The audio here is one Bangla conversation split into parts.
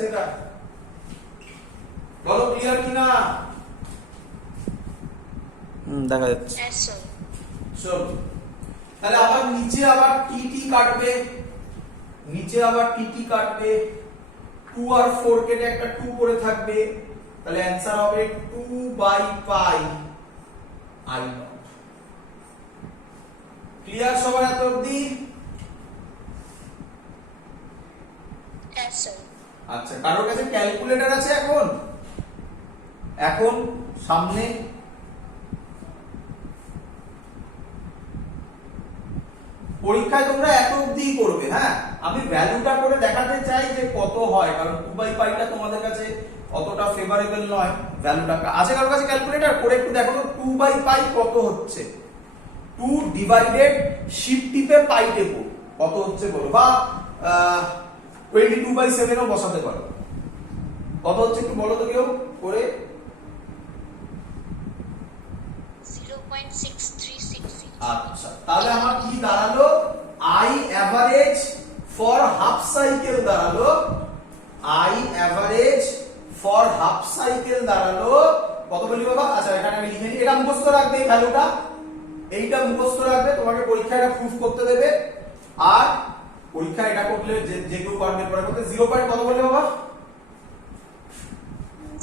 যাচ্ছে এটা? বলো ক্লিয়ার কিনা? দেখা যাচ্ছে। চলো তাহলে আবার নিচে আবার টি কাটবে, নিচে আবার টি কাটবে, 2 আর 4 কেটে একটা 2 করে থাকবে, তাহলে অ্যানসার হবে 2/পাই আই নট। ক্লিয়ার সবার এত অবধি? আচ্ছা, কারোর কাছে ক্যালকুলেটর আছে এখন? এখন সামনে পরীক্ষায় তোমরা এত অবধি করবে। হ্যাঁ, আমি ভ্যালুটা করে দেখাতে চাই যে কত হয়, কারণ 2/পাইটা তোমাদের কাছে অতটা ফেভারেবল নয়। ভ্যালুটা আছে কারোর কাছে ক্যালকুলেটর? করে একটু দেখো তো 2/পাই কত হচ্ছে। 2 ডিভাইডেড শিফট টিপে পাই টেপো কত হচ্ছে বলো, বা 22/7 ও বসাতে পারো। কত হচ্ছে একটু বলো তো কেউ করে। 0.636। আচ্ছা, তাহলে আমার কি দাঁড়ালো? I average for half cycle দাঁড়ালো, I average for half cycle দাঁড়ালো কত বলি বাবা? আচ্ছা, এখানে আমি লিখে নিই, এটা মুখস্থ রাখবে, এই ভ্যালুটা এইটা মুখস্থ রাখবে, তোমাকে পরীক্ষায় এটা প্রুফ করতে দেবে। আর পরীক্ষা এটা করলে যে কেউ পারবে পরে করতে। 0. কত বললে বাবা?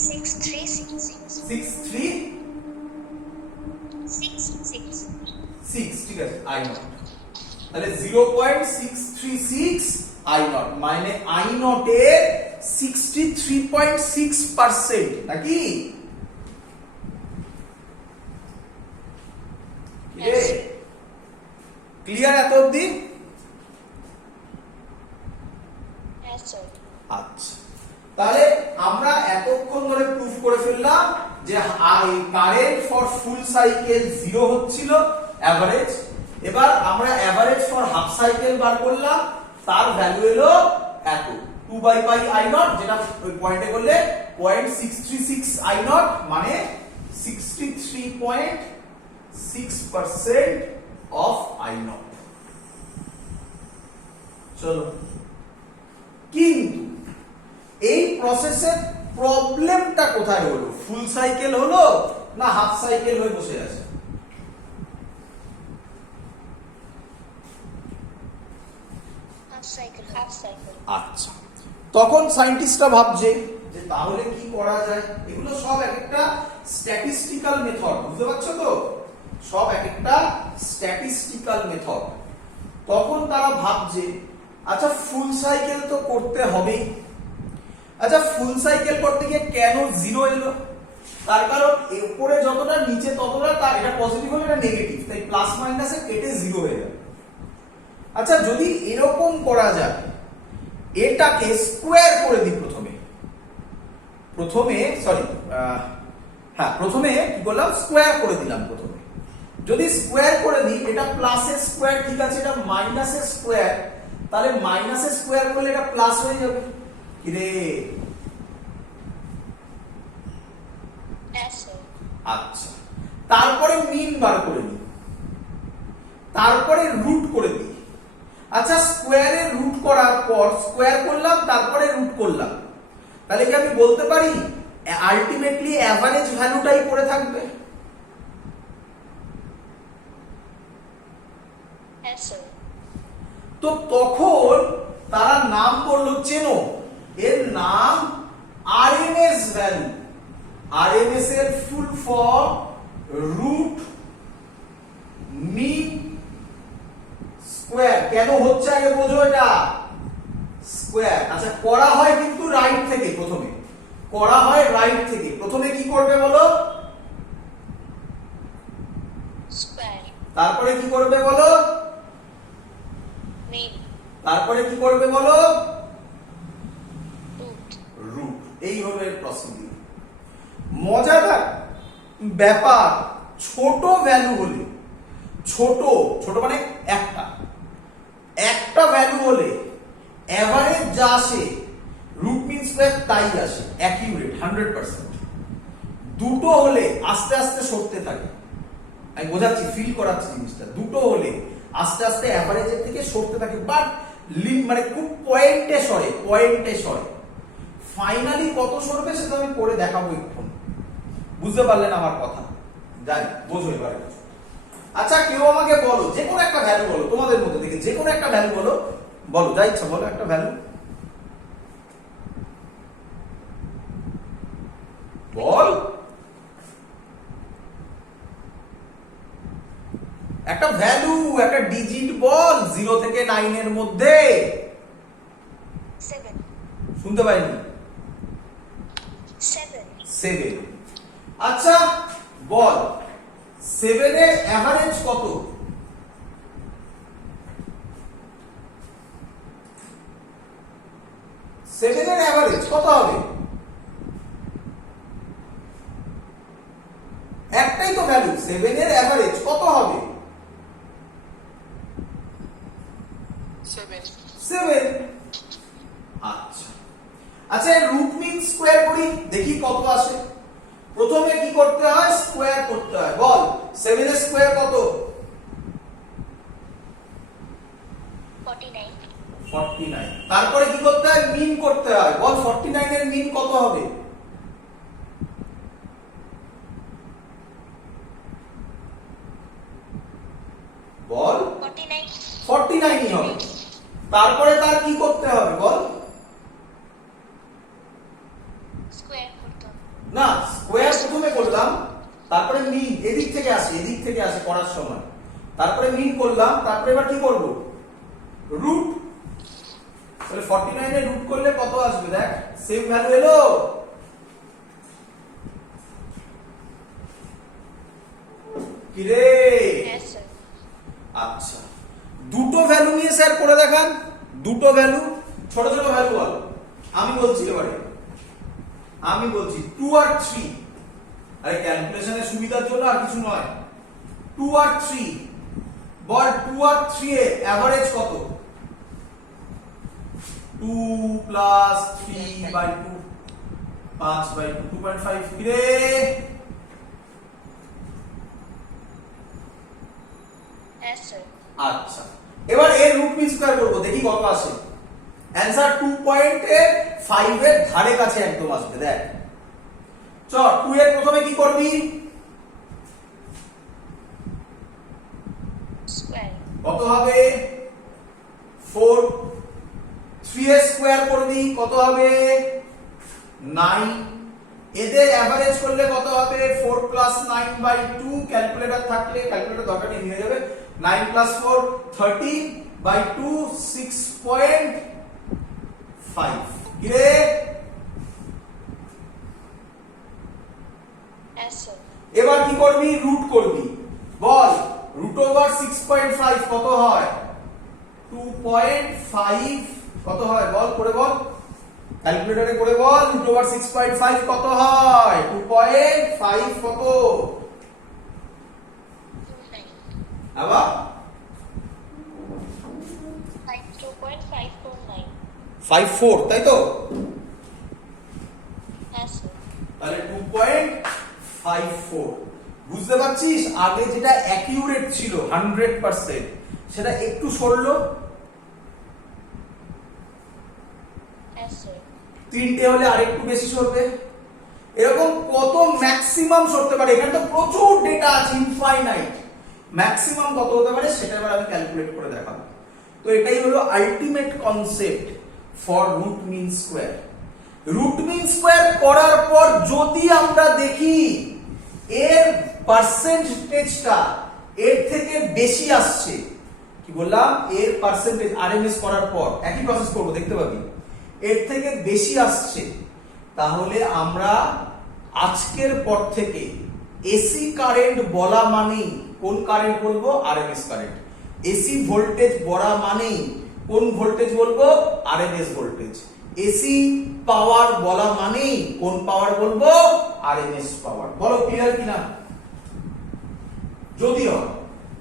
636 ঠিক আছে, আই নট। তাহলে 0.636 আই নট, মানে আই নট এর 63.6% নাকি? ক্লিয়ার এত অবধি? আচ্ছা, তাহলে আমরা এতক্ষণ ধরে প্রুফ করে ফেললাম যে কারেন্ট ফর ফুল সাইকেল 0 হচ্ছিল এভারেজ। এবার আমরা এভারেজ ফর হাফ সাইকেল বার করলাম, তার ভ্যালু এলো এত 2/পাই আই নট, যেটা ওই পয়েন্টে করলে 0.636 আই নট, মানে 63.6% অফ আই নট। চলো, কিন্তু এই প্রসেসের প্রবলেমটা কোথায় হলো? ফুল সাইকেল হলো না হাফ সাইকেল হয়ে বসে আছে? আচ্ছা, তখন সায়েন্টিস্টরা ভাবছে যে তাহলে কি করা যায়। এগুলো সব একটা স্ট্যাটিস্টিক্যাল মেথড, বুঝতে পারছো তো? সব একটা স্ট্যাটিস্টিক্যাল মেথড। তখন তারা ভাবছে আচ্ছা ফুল সাইকেল তো করতে হবেই। আচ্ছা, ফুল সাইকেল করতে গিয়ে কেন 0 এলো? তার কারণ উপরে যতটা নিচে ততটা, তার এটা পজিটিভ হলে এটা নেগেটিভ, তাই প্লাস মাইনাসে কেটে 0 হয়ে যাবে। আচ্ছা, যদি এরকম করা যায়, এটাকে স্কোয়ার করে দিই প্রথমে কি করলাম? স্কোয়ার করে দিলাম প্রথমে। যদি স্কোয়ার করে দিই, এটা প্লাসের স্কোয়ার, ঠিক আছে, এটা মাইনাসের স্কোয়ার, তাহলে মাইনাসের স্কোয়ার করলে এটা প্লাস হয়ে যাবে। কি রে? আচ্ছা, তারপরে মিন বার করে নিই, তারপরে রুট করে দিই। আচ্ছা, স্কোয়ারের রুট করার পর স্কোয়ার করলাম, তারপরে রুট করলাম, তাহলে কি আমি বলতে পারি আলটিমেটলি এভারেজ ভ্যালুটাই পড়ে থাকবে? তো তখন তারা নাম বললো, চেনো এর নাম আরএমএস ভ্যালু। আরএমএস এর full form root mean square. কেন হচ্ছে আগে বোঝো এটা স্কোয়ার। আচ্ছা, করা হয় কিন্তু রাইট থেকে, প্রথমে করা হয় রাইট থেকে। প্রথমে কি করবে বলো? স্কয়ার। তারপরে কি করবে বলো? মিন। তারপরে কি করবে বলো? রুট। রুট। এই হলো এর প্রসিডিউর। মজাদার ব্যাপার, ছোট ভ্যালু হলে, ছোট মানে একটা ভ্যালু হলে এভারেজ যা আসে রুট মিন স্কয়ার তাই আসে, অ্যাকিউরেট 100%। দুটো হলে আস্তে আস্তে সরতে থাকে। আমি বোঝাচ্ছি, ফিল করাচ্ছি জিনিসটা। দুটো হলে আস্তে আস্তে এভারেজের থেকে সরতে থাকে, বাট মানে খুব পয়েন্টে সরে। ফাইনালি কত সরবে সেটা আমি করে দেখাবো একটু। বুঝতে পারলেন আমার কথা? যাই বোঝো এবারে। আচ্ছা কেউ আমাকে বলো, যে কোনো একটা ভ্যালু বলো, তোমাদের মধ্যে থেকে যে কোনো একটা ভ্যালু বলো, বলো যা ইচ্ছা বলো একটা ভ্যালু বল। একটা ভ্যালু, একটা ডিজিট বল 0 থেকে 9 এর মধ্যে। 7 শুনতে পাইনি। 7। আচ্ছা বল 7 এর এভারেজ কত? 7 এর এভারেজ কত হবে? একটাই তো ভ্যালু, 7 এর এভারেজ কত হবে? 7। আচ্ছা আচ্ছা, রুট মিন স্কোয়ার করি, দেখি কত আসে। প্রথমে কি করতে হয়? স্কোয়ার করতে হয়। বল 7 এর স্কোয়ার কত? 49। তারপরে কি করতে হয়? মিন করতে হয়। বল 49 এর মিন কত হবে? বল 49ই হবে। তারপরে তার কি করতে হবে? বল না, স্কোয়ার প্রথমে করলাম, তারপরে মিন এদিক থেকে আসে করার সময়, তারপরে মিন করলাম, তারপরে এবার কি করব? রুট। তাহলে 49 এর রুট করলে কত আসবে? দেখ সেম ভ্যালু এলো। কি রে? আচ্ছা দুটো ভ্যালু নিয়ে স্যার করে দেখান। দুটো ভ্যালু, ছোট ছোট ভ্যালু বল। আমি বলছি এবারে, আমি বলছি 2 আর 3। আরে ক্যালকুলেশনের সুবিধার জন্য আর কিছু নয়। 2 আর 3 বল 2 আর 3 এর এভারেজ কত? 2 প্লাস 3/2 5/2 2.5। কি রে? আচ্ছা এবার এর রুট মিন স্কয়ার করব, দেখি কত আসে। অ্যানসার 2.5 এর ধারে কাছে একদম আসবে। দেখ চ 2 এর প্রথমে কি করবি? কত হবে? 4। 3 এর স্কয়ার করবি, কত হবে? 9। এদের এভারেজ করলে কত হবে? 4 প্লাস 9/2। ক্যালকুলেটর থাকলে, ক্যালকুলেটর দরকার নেই, নিয়ে যাবে। 9 প্লাস 4 30/2 6.5। কি রে? এবার কি করবি? রুট করবি। বল রুট ওভার 6.5 কত হয়? 2.5 কত হয়? বল করে বল, ক্যালকুলেটরে করে বল। রুট ওভার 6.5 কত হয়? 2.5 কত? আবার 54, তাই তো? তাহলে 2.54। বুঝতে পারছিস? আগে যেটা অ্যাকিউরেট ছিল 100%, সেটা একটু সরলো। 3টে হলে আরেকটু বেশি সরবে। এরকম কত ম্যাক্সিমাম সরতে পারে? এখানে তো প্রচুর ডেটা আছে, ইনফাইনাইট। ম্যাক্সিমাম কত হতে পারে সেটা এবার আমি ক্যালকুলেট করে দেখাবো। তো এটাই হলো ultimate concept for root mean square. Root mean square করার পর যদি আমরা দেখি এর পার্সেন্টেজটা এর থেকে বেশি আসছে, কি বললাম? এর পার্সেন্টেজ আরএমএস করার পর একই প্রসেস করব, দেখতে পাবি এর থেকে বেশি আসছে, তাহলে আমরা আজকের পর থেকে এসি কারেন্ট বলা মানেই কোন কারেন্ট বলবো? RMS current. এসি ভোল্টেজ বলা মানেই কোন ভোল্টেজ বলবো? RMS voltage. এসি পাওয়ার বলা মানেই কোন পাওয়ার বলবো? আরএমএস পাওয়ার। বলো ক্লিয়ার কিনা? যদি হয়,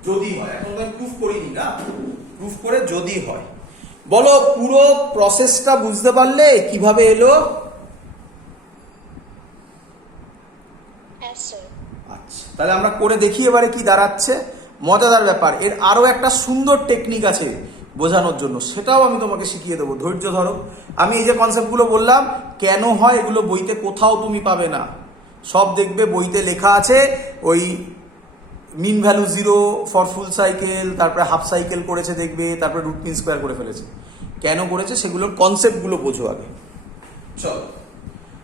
যদি হয়, এখন তো প্রুফ করিনি না, প্রুফ করে যদি হয়। বলো পুরো প্রসেসটা বুঝতে পারলে কিভাবে এলো? আচ্ছা তাহলে আমরা করে দেখি এবারে কি দাঁড়াচ্ছে। মজাদার ব্যাপার, এর আরো একটা সুন্দর টেকনিক আছে। বোঝানোর জন্য, সেটাও আমি তোমাকে শিখিয়ে দেবো, ধৈর্য ধরো। আমি এই যে কনসেপ্টগুলো বললাম কেন হয়, এগুলো বইতে কোথাও তুমি পাবে না, সব দেখবে বইতে লেখা আছে। ওই mean value zero for full cycle, তারপরে হাফ সাইকেল করেছে দেখবে, তারপরে রুট মিন স্কোয়ার করে ফেলেছে। কেন করেছে সেগুলোর কনসেপ্টগুলো বোঝো আগে। চলো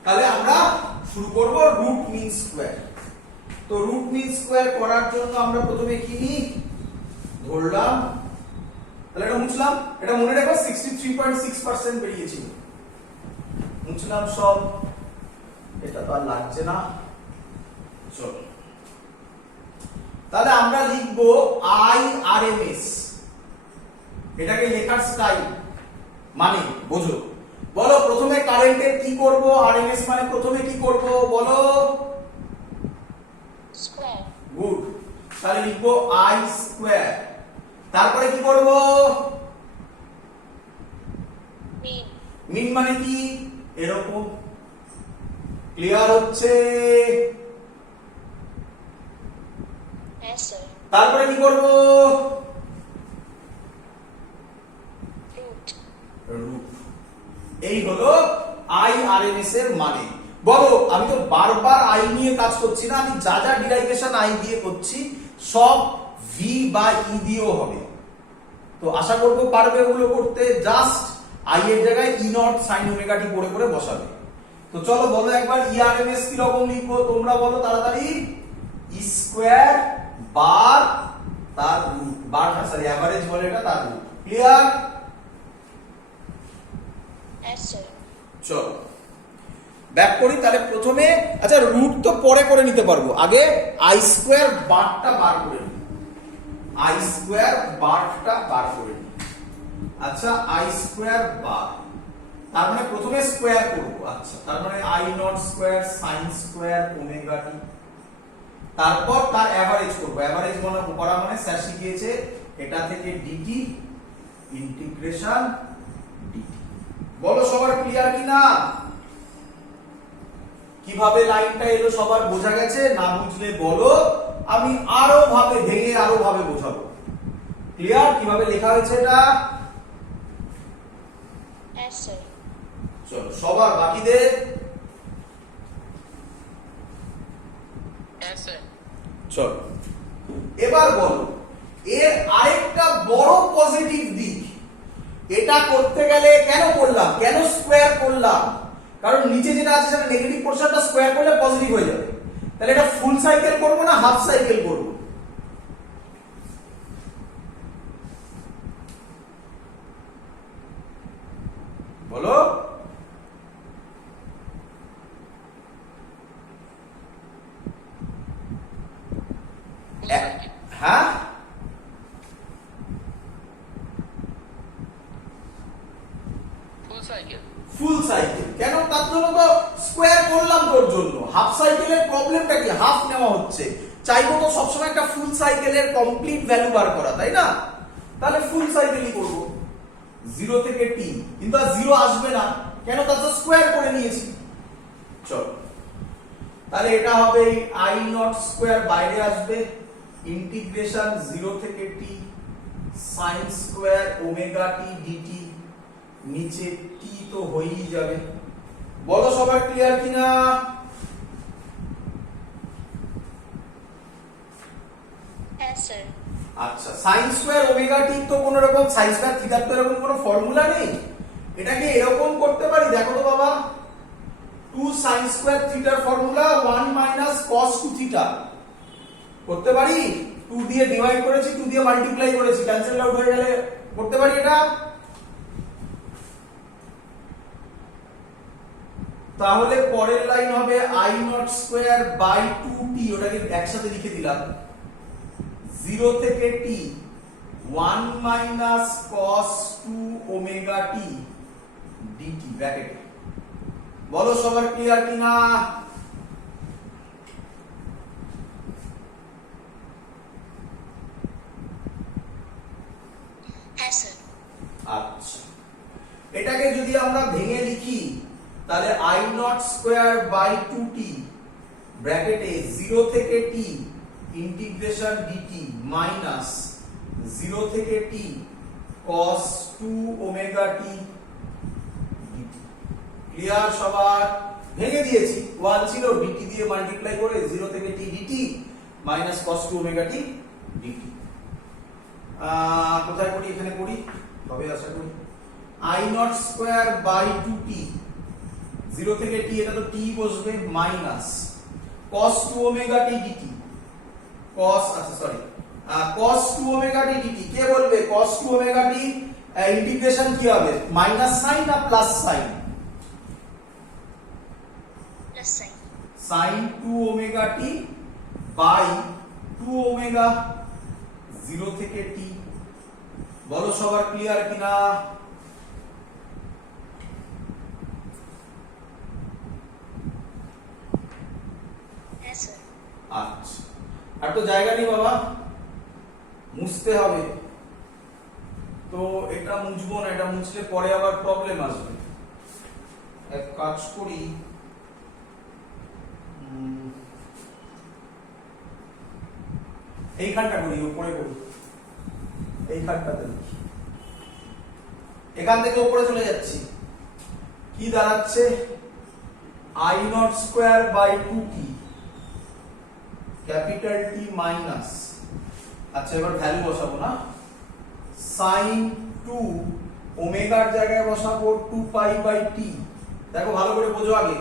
তাহলে আমরা শুরু করব রুট মিন স্কোয়ার। তো রুট মিন স্কোয়ার করার জন্য আমরা প্রথমে কি নিই, ধরলাম, তাহলে এটা মুছলাম, এটা মনে রেখো 63.6% বেরিয়েছিল, মুছলাম সব, এটা তো আর লাগছে না। চলো তাহলে আমরা লিখবো IRMS, এটাকে লেখার স্টাইল মানে বোঝো। বলো প্রথমে কারেন্টের কি করব, RMS মানে প্রথমে কি করব বলো, স্কয়ার। গুড, তাহলে লিখবো I স্কয়ার, তারপরে কি করব, মিন। মিন মানে কি এরকম, ক্লিয়ার হচ্ছে? হ্যাঁ স্যার। তারপরে কি করব, রুট। রুট। এই হলো IRMS এর মানে। বলো, আমি তো বারবার আই নিয়ে কাজ করছি না, আমি যা যা ডিরাইভেশন আই দিয়ে করছি সব ভি বা ই দিয়েও হবে। তো আশা করব পারবে ওগুলো করতে, জাস্ট আই এর জায়গায় ই নট সাইন ওমেগা টি করে করে বসাবে। তো চলো বলো একবার IRMS কি রকম লিখবো, তোমরা বলো তাড়াতাড়ি। ই স্কয়ার বার তার রুট, বার না সরি এভারেজ বলে এটা, তার রুট। ক্লিয়ার? হ্যাঁ স্যার। চলো ব্যাক করি তাহলে প্রথমে। আচ্ছা রুট তো পরে করে নিতে পারবো, আগে আই স্কয়ার বারটা বার করে নিই, আই স্কয়ার বারটা বার করে নিই। আচ্ছা আই স্কয়ার বার, তার মানে প্রথমে স্কয়ার করব। আচ্ছা তার মানে I not square sine square omega t, তারপর তার এভারেজ করব। এভারেজ করা মানে স্যার শিখিয়েছে এটা থেকে ডিটি ইন্টিগ্রেশন ডিটি। বলো সবার ক্লিয়ার কিনা, কিভাবে লাইনটা এলো সবার বোঝা গেছে? না বুঝলে বলো, আমি আরো ভাবে ভেঙে আরো ভাবে বোঝাবো। ক্লিয়ার কিভাবে লেখা হয়েছে এটা? হ্যাঁ স্যার। চলো সবার বাকিদের হ্যাঁ স্যার। চলো এবার বলো এর আরেকটা বড় পজিটিভ দিক, এটা করতে গেলে কেন করলাম, কেন স্কয়ার করলাম, কারণ নিচে যেটা আছে সেটা নেগেটিভ পোরশনটা স্কয়ার করলে পজিটিভ হয়ে যাবে। তাহলে এটা ফুল সাইকেল করব না হাফ সাইকেল করব? বলো। হ্যাঁ ফুল সাইকেল কেন, তার জন্য তো স্কয়ার করলাম তোর জন্য। হাফ সাইকেলের প্রবলেমটা কি, হাফ নেওয়া হচ্ছে, চাইবো তো সবসময় একটা ফুল সাইকেলের কমপ্লিট ভ্যালু বার করা, তাই না? তাহলে ফুল সাইকেলই করব 0 থেকে t, কিন্তু আর 0 আসবে না কেন, তার তো স্কয়ার করে নিয়েছি। চল তাহলে এটা হবে আই নট স্কয়ার বাইরে আসবে, ইন্টিগ্রেশন 0 থেকে t সাইন স্কয়ার ওমেগা টি ডিটি, নিচে t তো হয়েই যাবে। বলো সবার ক্লিয়ার কিনা? হ্যাঁ স্যার। আচ্ছা সাইন স্কয়ার ওমেগা টি তো কোন রকম সাইন স্কয়ার থিটার তো এরকম কোনো ফর্মুলা নেই, এটাকে এরকম করতে পারি, দেখো তো বাবা, 2 sin স্কয়ার থিটার ফর্মুলা 1 মাইনাস cos 2 থিটা করতে পারি। 2 দিয়ে ডিভাইড করেছি, 2 দিয়ে মাল্টিপ্লাই করেছি, ক্যান্সেল আউট হয়ে গেলে করতে পারি এটা। তাহলে পরের লাইন হবে i nought square by 2t, ওটাকে একসাথে লিখে দিলাম 0 থেকে t 1 minus cos 2 omega t dt ব্র্যাকেটে। বলো সবার ক্লিয়ার কিনা? হ্যাঁ স্যার। আচ্ছা এটাকে যদি আমরা ভেঙে লিখি তাহলে i nought square by 2t ব্র্যাকেটে 0 থেকে t ইন্টিগ্রেশন dt মাইনাস 0 থেকে t cos 2 omega t clear সবার? ভেঙে দিয়েছি, 1 ছিল dt দিয়ে মাল্টিপ্লাই করে 0 থেকে t dt minus cos 2 omega t dt। কোথায় করি? এখানে করি, তবে আশা করি i nought square by 2t 0 থেকে t, এটা তো t বসবে, minus cos 2 omega t dt cos, আচ্ছা sorry, cos 2 omega t dt। কে বলবে cos 2 ওমেগা t ইন্টিগ্রেশন কি হবে? মাইনাস সাইন না plus sine? Plus sign. sin 2 omega t by 2 omega 0 থেকে t। বলো সবার ক্লিয়ার কিনা? Yes, sir. আচ্ছা, আর তো জায়গা নেই বাবা, মুছতে হবে। তো এটা মুছবো না, এটা মুছলে পরে আবার প্রবলেম আসবে। এক কাজ করি, এইখানটা করি, উপরে করি, এইখানটাতে লিখি। এখান থেকে উপরে চলে যাচ্ছি, কি দাঁড়াচ্ছে? i nought square by 2t capital T minus, আচ্ছা এবার ভ্যালু বসাবো না, sin 2 ওমেগার জায়গায় বসাবো 2 পাই বাই t। দেখো ভালো করে বোঝো, আগে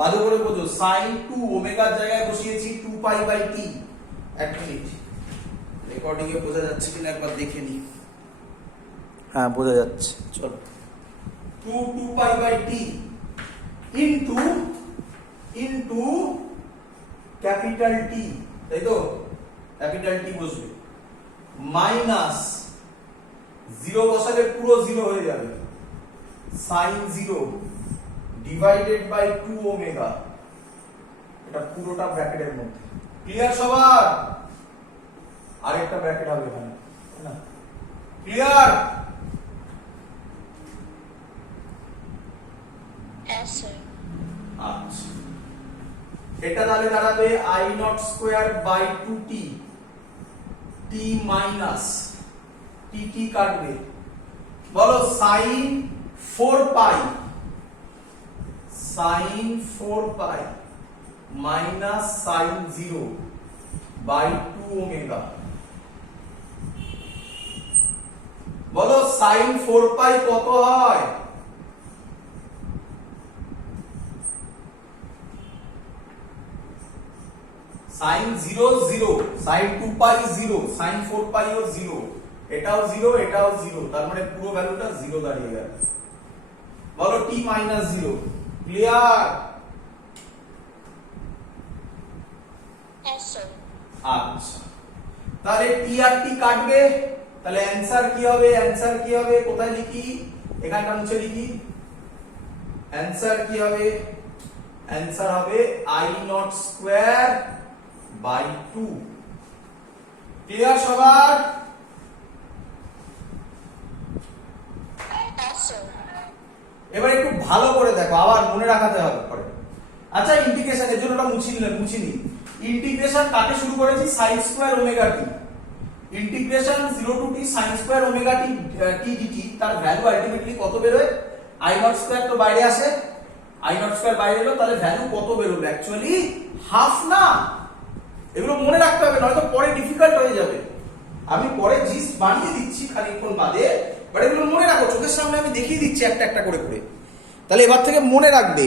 ভালো করে বোঝো, sin 2 ওমেগার জায়গায় বসিয়েছি 2 পাই বাই t। এক মিনিট, রেকর্ডিং এ বোঝা যাচ্ছে কিনা একবার দেখে নি। হ্যাঁ বোঝা যাচ্ছে, চলো। 2 pi by t into capital T, তাই তো? ক্যাপিটাল T বসবে, মাইনাস 0 বসালে পুরো 0 হয়ে যাবে, sin 0 ডিভাইডেড বাই 2 ওমেগা, এটা পুরোটা ব্র্যাকেটের মধ্যে। ক্লিয়ার সবার? আরেকটা ব্র্যাকেট হবে এখানে, না? ক্লিয়ার? Yes, sir. আচ্ছা, এটা তাহলে দাঁড়াবে i nought square by 2t t minus tt কাটবে, বলো sin 4 pi minus sin 0 by 2 omega. বলো sin 4 পাই কত হয়? sin 0 0, sin 2 পাই 0, sin 4 পাই ও 0, এটাও 0 এটাও 0, তার মানে পুরো ভ্যালুটা 0 দাঁড়িয়ে গেল। বলো t minus 0। Clear? Yes, sir. আচ্ছা, তাহলে t আর t কাটবে, তাহলে অ্যানসার কি হবে? অ্যানসার কি হবে? কোথায় লিখি? এখানটা মুছে লিখি। অ্যানসার কি হবে? অ্যানসার হবে i nought square by 2। Clear সবার? Yes, sir. এবার একটু ভালো করে দেখো, আবার মনে রাখাতে হবে পরে। আচ্ছা, ইন্টিগ্রেশনের জন্য ওটা মুছিনি। ইন্টিগ্রেশন কাকে শুরু করেছি? sin square omega t। Integration 0 to t sin square omega t dt, তার ভ্যালু আলটিমেটলি কত বের হয়? i নট স্কয়ার তো বাইরে আসে, i নট স্কয়ার বাইরে এলো, তাহলে ভ্যালু কত বের হবে? অ্যাকচুয়ালি হাফ না। এগুলো মনে রাখতে হবে, নয়তো পরে ডিফিকাল্ট হয়ে যাবে। আমি পরে জিস বানিয়ে দিচ্ছি খানিকক্ষণ বাদে, বাট এগুলো মনে রাখো, চোখের সামনে আমি দেখিয়ে দিচ্ছি একটা একটা করে করে। তাহলে এবার থেকে মনে রাখবে,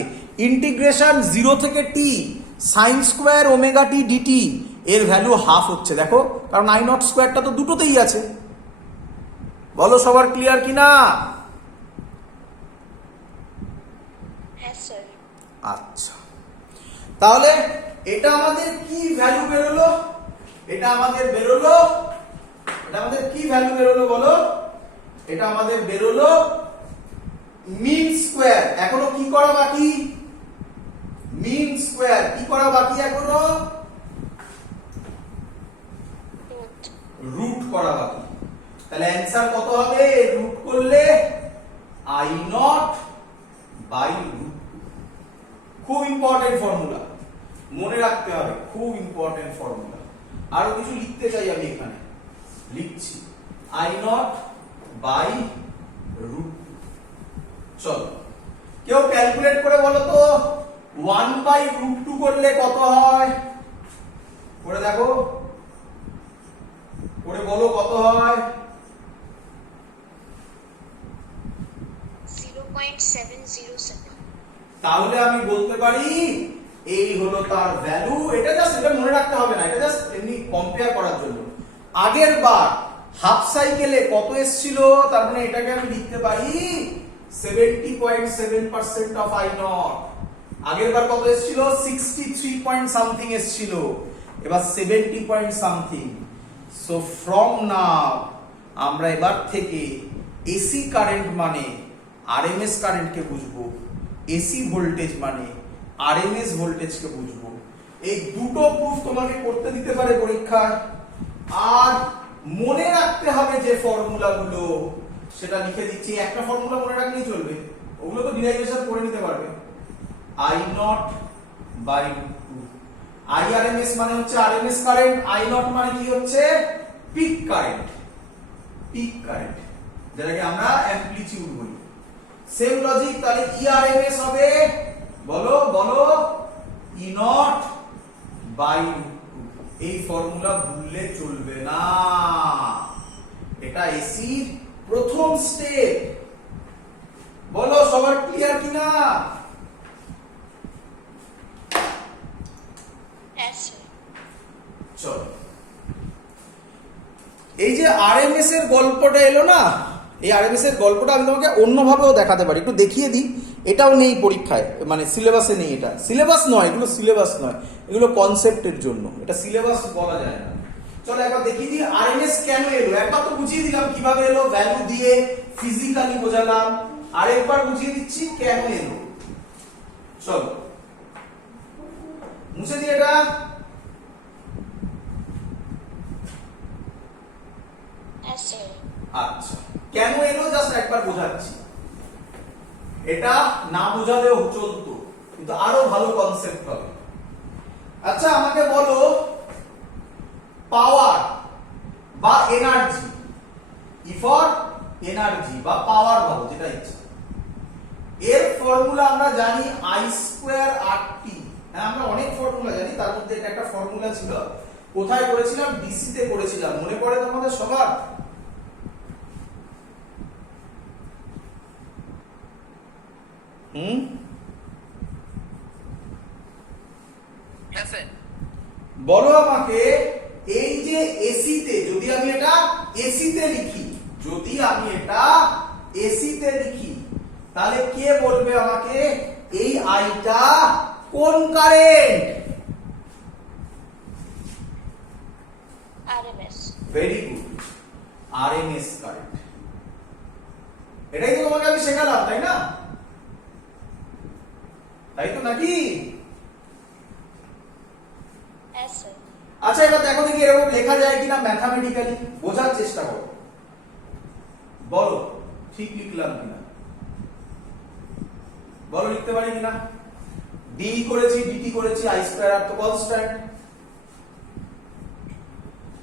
ইন্টিগ্রেশন 0 থেকে t sin square omega t dt এর ভ্যালু হাফ হচ্ছে, দেখো, কারণ i নট স্কয়ারটা তো দুটোতেই আছে। বলো সবার ক্লিয়ার কিনা? Yes, sir. আচ্ছা, তাহলে এটা আমাদের কি ভ্যালু বেরোলো? এটা আমাদের কি ভ্যালু বেরোলো বলো? এটা আমাদের বেরোলো মিন স্কয়ার। এখনো কি করা বাকি? মিন স্কয়ার কি করা বাকি এখনো? রুট করা বাকি। তাহলে অ্যানসার কত হবে? রুট করলে i নট বাই রুট। খুব ইম্পর্টেন্ট ফর্মুলা, মনে রাখতে হবে, খুব ইম্পর্টেন্ট ফর্মুলা। আরো কিছু লিখতে চাই আমি, এখানে লিখছি i নট বাই রুট। চলো কেউ ক্যালকুলেট করে বলো তো 1 বাই রুট 2 করলে কত হয়, করে দেখো, করে বলো কত হয়। 0.707। তাহলে আমি বলতে পারি এই হলো তার ভ্যালু। এটা জাস্ট এটা মনে রাখতে হবে না, এটা জাস্ট এমনি কম্পেয়ার করার জন্য। আগের বার হাফ সাইকেলে কত এসেছিল, তার মানে এটাকে আমি লিখতে পারি 70.7% অফ আই নট। আগের বার কত এসেছিল, 63 পয়েন্ট সামথিং এসেছিল, এবার 70 point something. So from now আমরা এবার থেকে এসি কারেন্ট মানে আরএমএস কারেন্টকে বুঝবো, এসি ভোল্টেজ মানে আরএমএস ভোল্টেজকে বুঝবো। এই দুটো প্রুফ তোমাকে করতে দিতে পারে পরীক্ষায়। আর মনে রাখতে হবে যে ফর্মুলাগুলো, সেটা লিখে দিচ্ছি। একটা ফর্মুলা মনে রাখলেই চলবে, ওগুলো তো ডিরাইভেশন করে নিতে পারবে। I not by 2। আইআরএমএস মানে হচ্ছে আরএমএস কারেন্ট, আই নট মানে কি হচ্ছে পিক কারেন্ট, পিক কারেন্ট, যেটাকে আমরা অ্যামপ্লিটিউড বলি। সেম লজিক, তাহলে ইআরএমএস হবে, বলো বলো, ই নট বাই রুট 2। এই ফর্মুলা ভুললে চলবে না, এটা এসির প্রথম স্টেপ। বলো সবার ক্লিয়ার কিনা? Yes, sir. চলো, এই যে আরএমএস এর গল্পটা এলো না, এই আরএমএস এর গল্পটা আমি তোমাকে অন্যভাবেও দেখাতে পারি, একটু দেখিয়ে দিই। এটাও নেই পরীক্ষায়, মানে সিলেবাসে নেই। এটা সিলেবাস নয়, এগুলো সিলেবাস নয়, এগুলো কনসেপ্টের জন্য, এটা সিলেবাস বলা যায় না। চলো একবার দেখিয়ে দিই আরএমএস কেন এলো। একবার তো বুঝিয়ে দিলাম কিভাবে এলো, ভ্যালু দিয়ে ফিজিক্যালি বোঝালাম। আরেকবার বুঝিয়ে দিচ্ছি কেন এলো। চলো মুছে দিই এটা। Yes, sir. আচ্ছা, কেন এলো জাস্ট একবার বোঝাচ্ছি। এটা না বোঝালেও চলতো, কিন্তু আরো ভালো কনসেপ্ট হবে। আচ্ছা আমাকে বলো, পাওয়ার বা এনার্জি, ই ফর এনার্জি বা পাওয়ার ভাবো যেটা ইচ্ছা, এর ফর্মুলা আমরা জানি আই স্কোয়ার আর টি। হ্যাঁ আমরা অনেক ফর্মুলা জানি, তার মধ্যে এটা একটা ফর্মুলা ছিল। কোথায় করেছিলাম, ডিসি তে করেছিলাম, মনে পড়ে তোমাদের সবার? Yes, sir. বলো আমাকে, এই যে এসিতে যদি আমি এটা এসিতে লিখি, যদি আমি এটা এসিতে লিখি, তাহলে কে বলবে আমাকে এই আইটা কোন current? RMS. Very good, RMS current. এটাই তো তোমাকে আমি শেখালাম, তাই না? তাই তো নাকি? Yes, sir. আচ্ছা এবার দেখো দেখি এরকম লেখা যায় কিনা ম্যাথমেটিক্যালি, বোঝার চেষ্টা করো। বলো ঠিক লিখলাম কিনা, বলো লিখতে পারি কিনা। ডি করেছি, ডিটি করেছি, আই স্কয়ার আর তো কনস্ট্যান্ট।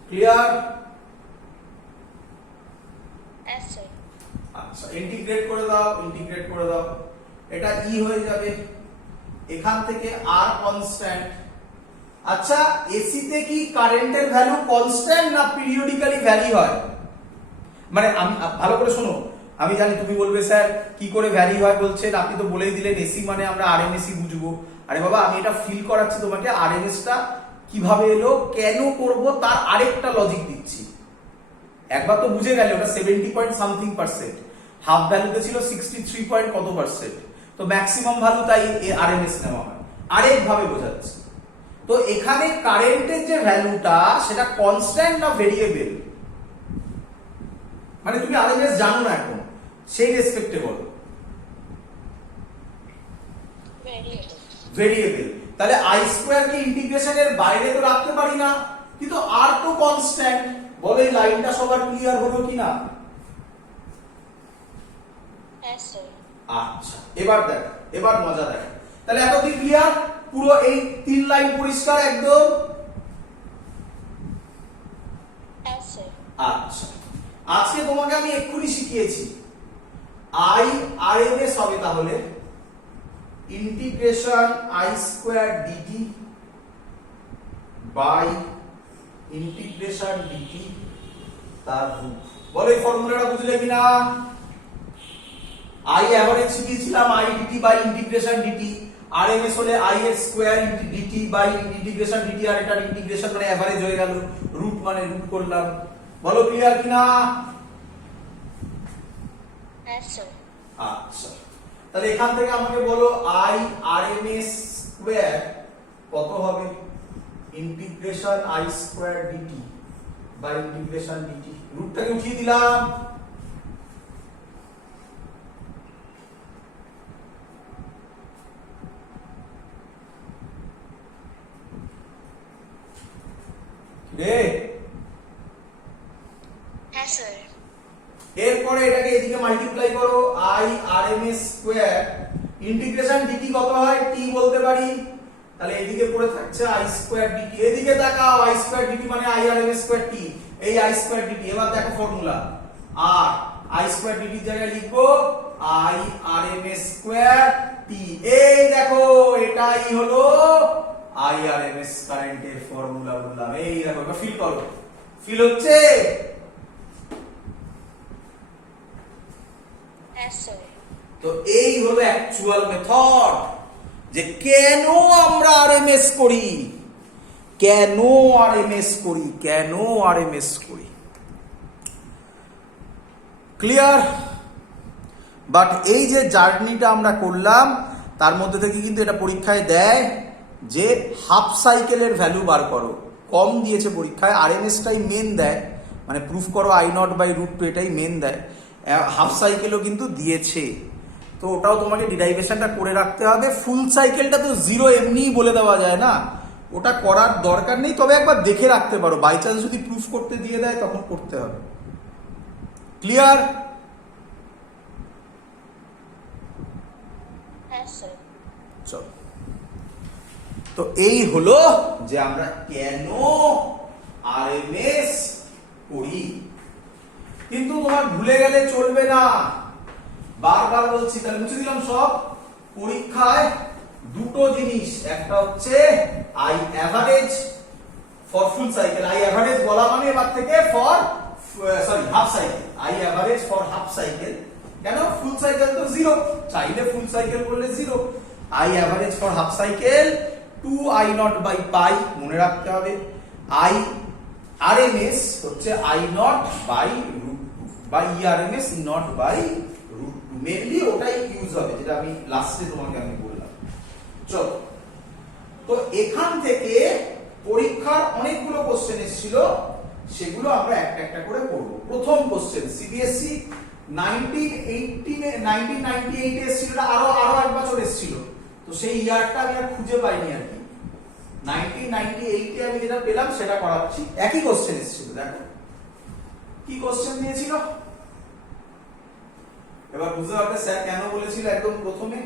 ক্লিয়ার? Yes, sir. আচ্ছা ইন্টিগ্রেট করে দাও, ইন্টিগ্রেট করে দাও, এটা ই হয়ে যাবে, এখান থেকে আর কনস্ট্যান্ট। আচ্ছা এসিতে কি কারেন্টের ভ্যালু কনস্ট্যান্ট না পিরিয়ডিক্যালি ভ্যারি হয়? মানে আমি ভালো করে শোনো, আমি জানি তুমি বলবে স্যার কি করে ভ্যারি হয় বলছেন, আপনি তো বলেই দিলেন এসি মানে আমরা আরএমএসই বুঝবো। আরে বাবা আমি এটা ফিল করাচ্ছি তোমাকে, আরএমএসটা কিভাবে এলো, কেন করব, তার আরেকটা লজিক দিচ্ছি। একবার তো বুঝে গেলে ওটা 70 পয়েন্ট সামথিং পার্সেন্ট, হাফ ভ্যালুতে ছিল 63 পয়েন্ট কত পার্সেন্ট, তো ম্যাক্সিমাম ভ্যালু তাই আরএমএস নেওয়া হয়। আরেক ভাবে বোঝাচ্ছি, তো এখানে কারেন্টের যে ভ্যালুটা সেটা কনস্ট্যান্ট না ভেরিয়েবল, মানে তুমি আরএমএস জানো না এখন, সেই রেসপেক্টে বলো। Variable. ভেরিয়েবল, তাহলে আই স্কোয়ার কে ইন্টিগ্রেশনের বাইরে তো রাখতে পারি না, কিন্তু আর তো কনস্ট্যান্ট। বলো এই লাইনটা সবার ক্লিয়ার হলো কিনা? Yes, sir. আচ্ছা এবার দেখ, এবার মজা দেখ। তাহলে এতদিন ক্লিয়ার, পুরো এই 3 লাইন পরিষ্কার একদম? Yes, sir. আচ্ছা আজকে তোমাকে আমি এক্ষুনি শিখিয়েছি আই আরএমএস হবে তাহলে integration I square dt by integration dt তার রুট। বলো এই ফর্মুলাটা বুঝলে কিনা? আই এভারেজ শিখিয়েছিলাম I dt by integration dt, RMS হলে আই এর square dt by integration dt, আর এটার ইন্টিগ্রেশন মানে এভারেজ হয়ে গেল, রুট মানে রুট করলাম। বলো ক্লিয়ার কিনা? Yes, sir. আচ্ছা, তাহলে এখান থেকে আমাকে বলো আই আরএমএস স্কোয়ার কত হবে? Integration I square dt by integration dt, রুটটাকে উঠিয়ে দিলাম। রে Yes, sir. এরপরে এটাকে এদিকে মাল্টিপ্লাই করো, I RMS square integration DT কত হয় টি বলতে পারি, তাহলে এদিকে পড়ে থাকছে আই স্কোয়ার ডিটি, এদিকে তাকাও আই স্কোয়ার ডিটি মানে আই আরএমএস স্কোয়ার টি, এই আই স্কোয়ার ডিটি। এবার দেখো ফর্মুলা, আর আই স্কোয়ার ডিটির জায়গায় লিখবো আই আরএমএস স্কোয়ার টি। এই দেখো এটাই হলো আই আরএমএস কারেন্টের ফর্মুলা বললাম। এই দেখো এবার ফিল করো, ফিল হচ্ছে? Yes, sir. তো এই হলো অ্যাকচুয়াল মেথড, যে কেন আমরা আরএমএস করি, কেন আরএমএস করি, কেন আরএমএস করি। ক্লিয়ার? বাট এই যে জার্নিটা আমরা করলাম তার মধ্যে থেকে কিন্তু এটা পরীক্ষায় দেয় যে হাফ সাইকেলের ভ্যালু বার করো, কম দিয়েছে পরীক্ষায়, আরএমএসটাই মেন দেয়, মানে প্রুফ করো I not by root two, এটাই মেন দেয়। হাফ সাইকেলও কিন্তু দিয়েছে, তো ওটাও তোমাকে ডিরাইভেশনটা করে রাখতে হবে। ফুল সাইকেলটা তো জিরো এমনিই বলে দেওয়া যায় না, ওটা করার দরকার নেই, তবে একবার দেখে রাখতে পারো, বাই চান্স যদি প্রুফ করতে দিয়ে দেয় তখন করতে হবে। ক্লিয়ার? Yes, sir. চল, তো এই হলো যে আমরা কেন আরএমএস করি। কিন্তু তোমার ভুলে গেলে চলবে না, বারবার বলছি, তাহলে মুছে দিলাম সব। পরীক্ষায় দুটো জিনিস, একটা হচ্ছে I average for full cycle, I average বলা মানে এবার থেকে for half cycle, I average for half cycle. কেন? ফুল সাইকেল তো জিরো, চাইলে ফুল সাইকেল করলে zero. I average for half cycle 2 I not by pi, মনে রাখতে হবে। আই আরএমএস হচ্ছে I not by root two, বা E RMS not by root two, mainly ওটাই ইউজ হবে, যেটা আমি লাস্টে তোমাকে আমি বললাম। চলো, তো এখান থেকে পরীক্ষার অনেকগুলো কোশ্চেন এসেছিল, সেগুলো আমরা একটা একটা করে পড়বো। প্রথম কোশ্চেন সিবিএসসি 1998 এসেছিল, আরো এক বছর এসেছিল, তো সেই ইয়ারটা আমি আর খুঁজে পাইনি আর কি। 1998 এ আমি যেটা পেলাম সেটা করাচ্ছি। একই কোশ্চেন এসেছিল, দেখো কি কোশ্চেন দিয়েছিল, এবার বুঝতে পারবে স্যার কেন বলেছিল একদম প্রথমে।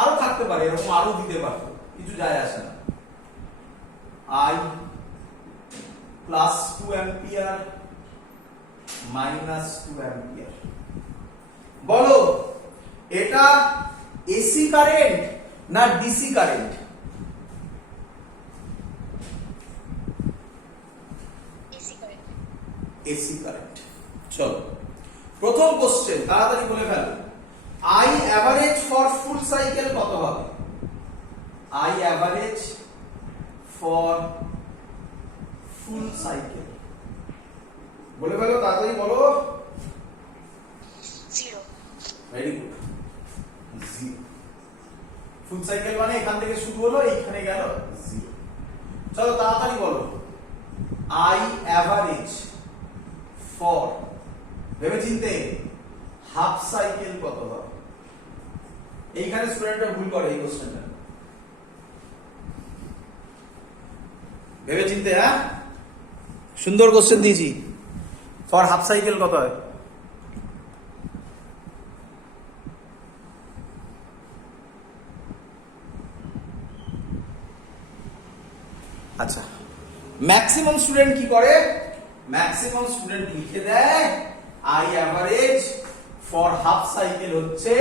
আরো থাকতে পারে, এরকম আরো দিতে পারতো, কিছু যায় আসে না। I plus 2 ampere minus 2 ampere. বলো এটা এসি কারেন্ট না DC current? AC current. AC current. চলো, প্রথম কোশ্চেন তাড়াতাড়ি বলে ফেলো, I average for full cycle কত হবে? I average for full cycle বলে ফেলো, তাড়াতাড়ি বলো। 0. Very good, zero. Full cycle মানে এখান থেকে শুরু হলো, এইখানে গেল জিরো। চলো তাড়াতাড়ি বলো, আই অ্যাভারেজ ফর, ভেবে চিনতে, হাফ সাইকেল কত হবে? এইখানে স্টুডেন্টরা ভুল করে এই কোশ্চেনটা, ভেবে চিনতে। হ্যাঁ, সুন্দর কোশ্চেন দিয়েছি। ফর হাফ সাইকেল কত হয়? ম্যাক্সিমাম স্টুডেন্ট কি করে, ম্যাক্সিমাম স্টুডেন্ট লিখে দেয় I average for half cycle হচ্ছে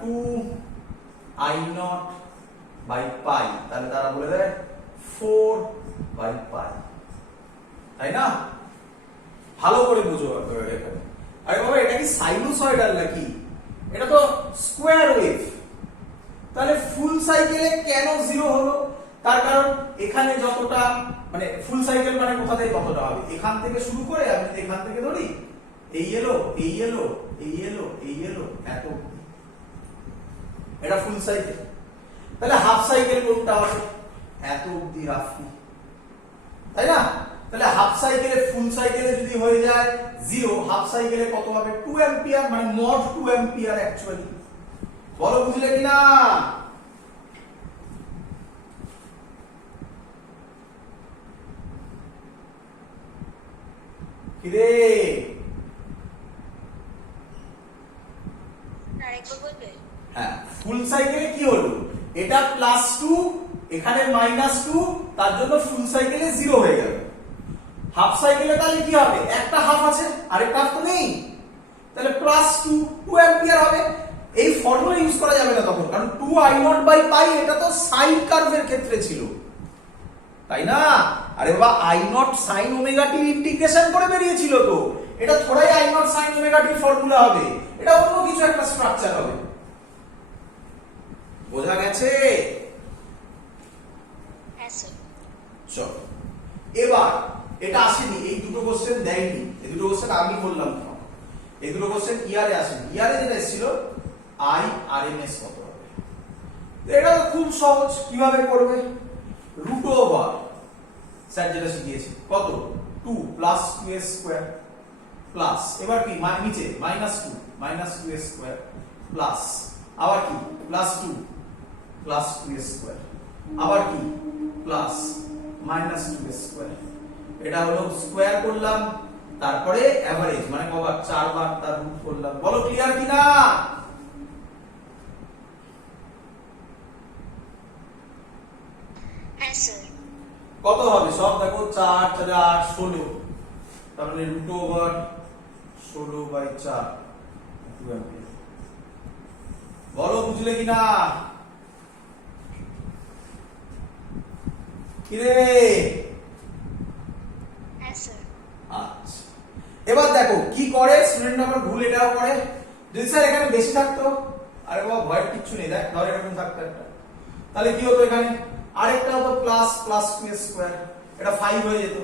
2I0/পাই, তাহলে তারা বলে দেয় 4/পাই, তাই না? ভালো করে বুঝো এখানে। আরে বাবা এটা কি সাইনুসয়েডাল নাকি? এটা তো স্কোয়ার ওয়েভ। তাহলে ফুল সাইকেলে কেন 0 হলো? তার কারণ এখানে যতটা মানে ফুল সাইকেল মানে কোথা থেকে কতটা হবে, এখান থেকে শুরু করে আমি এখান থেকে ধরি এই এলো এই এলো এই এলো এই এলো এত, এটা ফুল সাইকেল। তাহলে হাফ সাইকেল কোনটা হবে? এত অবধি রাফলি, তাই না? তাহলে হাফ সাইকেলে ফুল সাইকেলে যদি হয়ে যায় 0, হাফ সাইকেলে কত হবে? 2 অ্যাম্পিয়ার, মানে মড 2 অ্যাম্পিয়ার অ্যাকচুয়ালি। বলো বুঝলে কিনা? কিরে আরেকবার বলবে? হ্যাঁ, ফুল সাইকেলে কি হলো, এটা +2 এখানে -2, তার জন্য ফুল সাইকেলে 0 হয়ে গেল। হাফ সাইকেলে তাহলে কি হবে, একটা হাফ আছে আরেকটা হাফ তো নেই, তাহলে +2 অ্যাম্পিয়ার হবে। এই ফর্মুলা ইউজ করা যাবে না তখন, কারণ 2I0/পাই এটা তো সাইন কার্ভের ক্ষেত্রে ছিল, তাই না? আরে বাবা I0 sin omega t integration করে বেরিয়েছিল তো, এটা থোড়াই I0 sin omega t formula হবে, এটা অন্য কিছু একটা স্ট্রাকচার হবে। বোঝা গেছে? হ্যাঁ স্যার। চলো এবার এটা আসেনি, এই দুটো কোশ্চেন দেয়নি, এই দুটো কোশ্চেন আমি বললাম, এই দুটো কোশ্চেন ইয়ারে আসেনি। ইয়ারে যেটা এসেছিল IRMS কত হবে, এটা খুব সহজ। কিভাবে করবে, √ওভার স্যার যেটা শিখিয়েছি কত 2 + 2s² প্লাস, এবার কি নিচে -2 -2s² প্লাস, আবার কি +2 + 2s², আবার কি প্লাস -2s²। এটা হলো স্কয়ার করলাম, তারপরে এভারেজ মানে কবার 4 বার তার রুট করলাম। বলো ক্লিয়ার কিনা? হ্যাঁ স্যার। কত হবে সব দেখো, 4 4 8 16, তার মানে √ওভার 16/4 2 অ্যাম্পিয়ার। বলো বুঝলে কিনা? কিরে? হ্যাঁ স্যার। আচ্ছা এবার দেখো কি করে স্টুডেন্ট আবার ভুল এটাও করে, যদি স্যার এখানে বেশি থাকতো, আরে বাবা ভয়ের কিচ্ছু নেই, দেখ ধর এরকম থাকতো একটা, তাহলে কি হতো এখানে আরেকটা হতো +2s², এটা 5 হয়ে যেত।